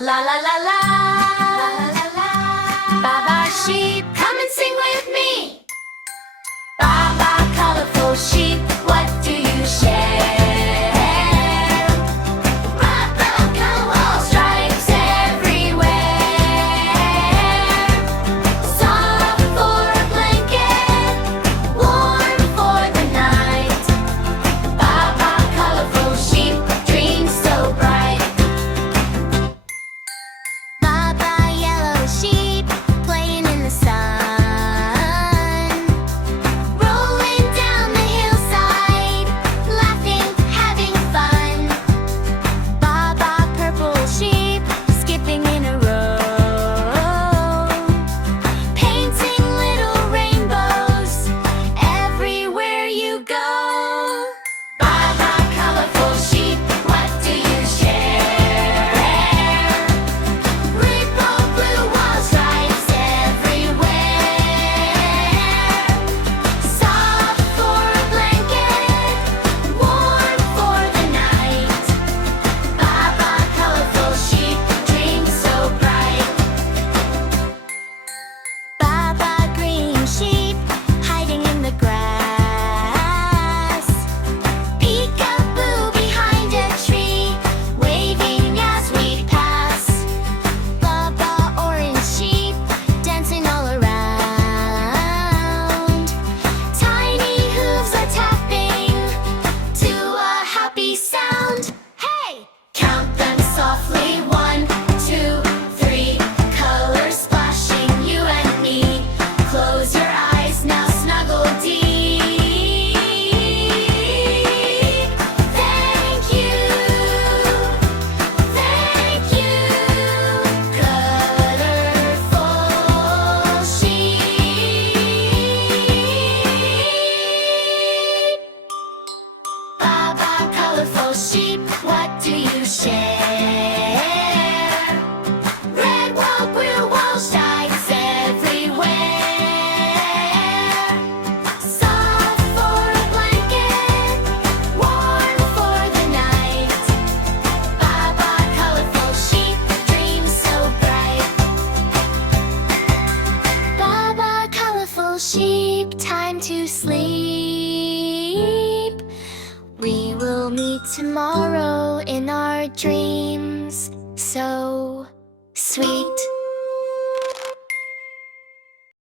La la la la, la la la la. Baa baa sheep, come and sing with me. Baa baa, colorful sheep, what do you share? Rainbow stripes everywhere. Soft for a blanket, warm for the night. Baa baa, colorful sheep, dreams so bright. Baa baa, yellow sheep, playing in the sun, rolling down the hillside, laughing, having fun. Baa baa, purple sheep, skipping in a row, painting little rainbows everywhere you go. Baa baa, colorful sheep, what do you share? Rainbow blue wall stripes everywhere. Soft for a blanket, warm for the night. Baa baa, colorful sheep, dreams so bright. Baa baa, green sheep, hiding in the grass. Peek-a-boo behind a tree, waving as we pass. Baa baa, orange sheep, dancing all around. Tiny hooves are tapping to a happy sound. Hey! Count them softly, 1, 2, 3. Colors splashing, you and me. Close your eyes now, snuggle deep. Thank you, colorful sheep. Baa baa, colorful sheep, what do you share? Red wall, blue wall, stripes everywhere. Soft for a blanket, warm for the night. Baa baa, colorful sheep, dreams so bright. Baa baa, colorful sheep, time to sleep. We will meet tomorrow in our dreams, so sweet.